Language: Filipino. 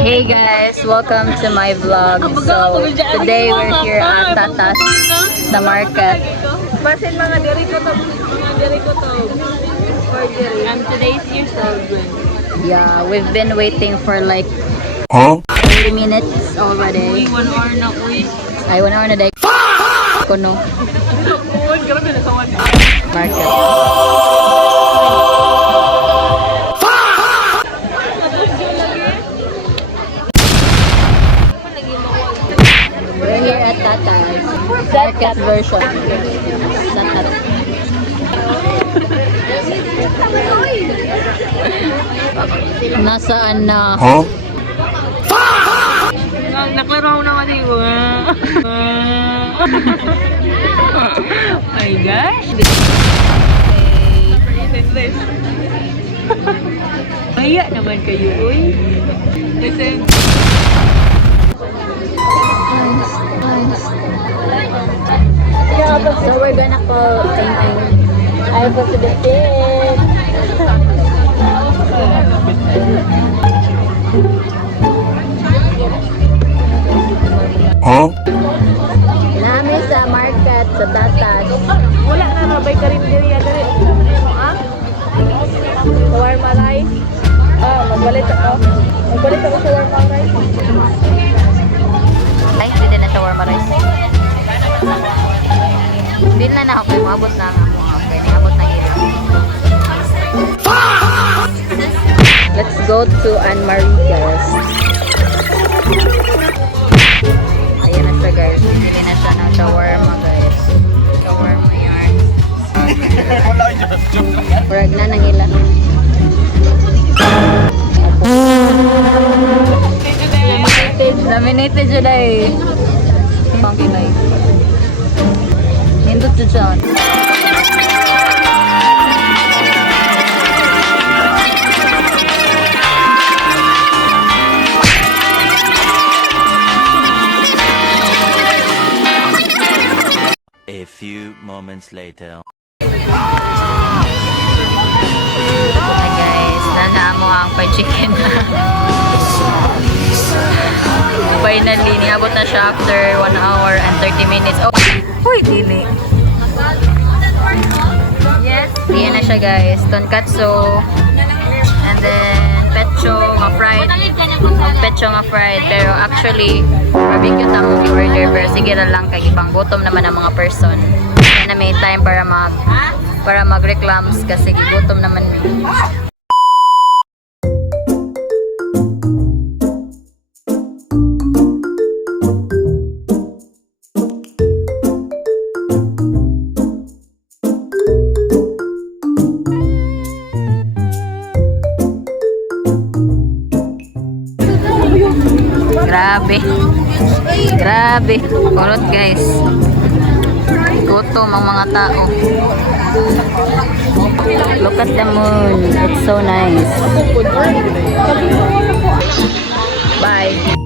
Hey guys, welcome to my vlog. So today we're here at Tatas sa market. Basin mga diri ko to. And today's your solvent. Yeah, we've been waiting for like 30 minutes already. 1 hour na uy. Ay, 1 hour na day. Kuno. Grabe na sa Market. We're here at Tatas. Market version. Tatas. Nasaan na? Naklaro na kasi ko. My gosh. This. Kaya naman kayo, uy. Listen. So we're gonna call I go to the bed. Nami sa market sa Tatas. Wala na nabay karinderya dali. Shawarma rice. Magbalit ako. Magbalit ako shawarma rice. Ay, hindi din na shawarma rice. Hindi na ako kayo. Maabot na nga mo. Okay, naabot na ito. Let's go to Anne Marie, guys. Ayan na siya, guys. Bili na siya ng shawarma, guys. Shawarma yarn. Murag na nang ilan. Laminated siya dahil. Pang kilay. Hindot siya siya. A few moments later. Hi guys, nanamo ang pa-chicken. Finally, niabot na siya after 1 hour and 30 minutes. Oh, uy, dili. Yes. Ayan na siya guys. Tonkatsu. And then, pecho nga fried. Pecho nga fried. Pero actually, barbecue tamong i-order. Pero sige na lang, kay ibang gutom naman ang mga person. Kaya na may time para mag-reclams kasi gutom naman may. Grabe. Kulot guys. Gutom ang mga tao. Look at the moon. It's so nice. Bye.